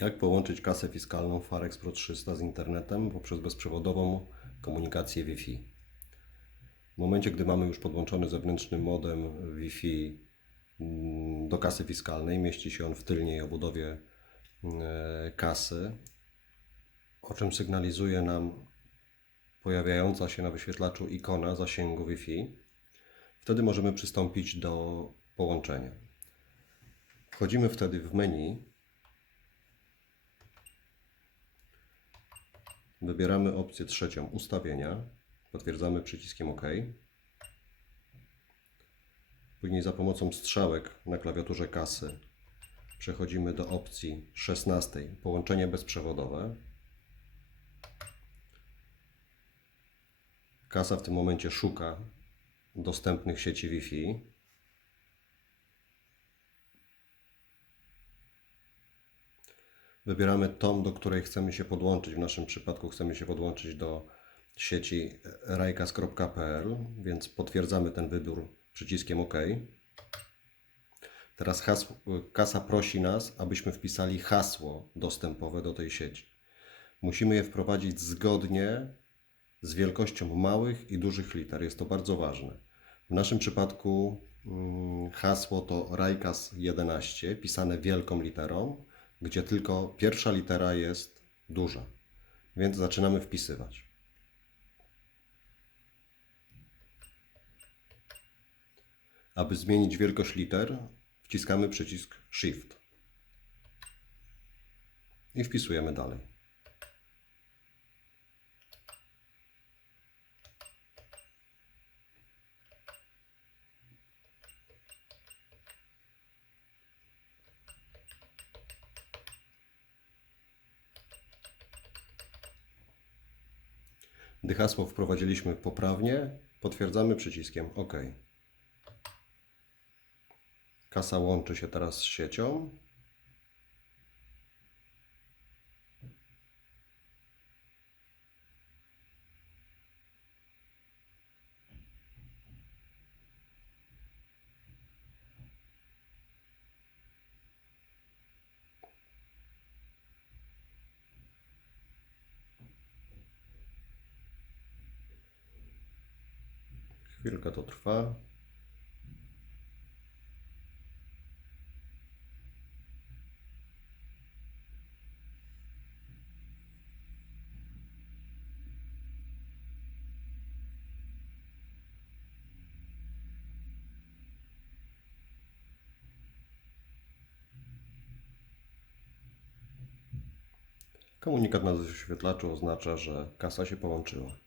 Jak połączyć kasę fiskalną Farex Pro 300 z internetem poprzez bezprzewodową komunikację Wi-Fi? W momencie, gdy mamy już podłączony zewnętrzny modem Wi-Fi mm, do kasy fiskalnej, mieści się on w tylnej obudowie e, kasy, o czym sygnalizuje nam pojawiająca się na wyświetlaczu ikona zasięgu Wi-Fi. Wtedy możemy przystąpić do połączenia. Wchodzimy wtedy w menu Wybieramy opcję trzecią ustawienia. Potwierdzamy przyciskiem OK. Później za pomocą strzałek na klawiaturze kasy przechodzimy do opcji 16 połączenie bezprzewodowe. Kasa w tym momencie szuka dostępnych sieci Wi-Fi. Wybieramy tą, do której chcemy się podłączyć. W naszym przypadku chcemy się podłączyć do sieci rajkas.pl, więc potwierdzamy ten wybór przyciskiem OK. Teraz hasło, kasa prosi nas, abyśmy wpisali hasło dostępowe do tej sieci. Musimy je wprowadzić zgodnie z wielkością małych i dużych liter. Jest to bardzo ważne. W naszym przypadku mm, hasło to Rajkas 11, pisane wielką literą, gdzie tylko pierwsza litera jest duża. Więc zaczynamy wpisywać. Aby zmienić wielkość liter, wciskamy przycisk Shift i wpisujemy dalej. Gdy hasło wprowadziliśmy poprawnie, potwierdzamy przyciskiem OK. Kasa łączy się teraz z siecią. Chwilkę to trwa. Komunikat na wyświetlaczu oznacza, że kasa się połączyła.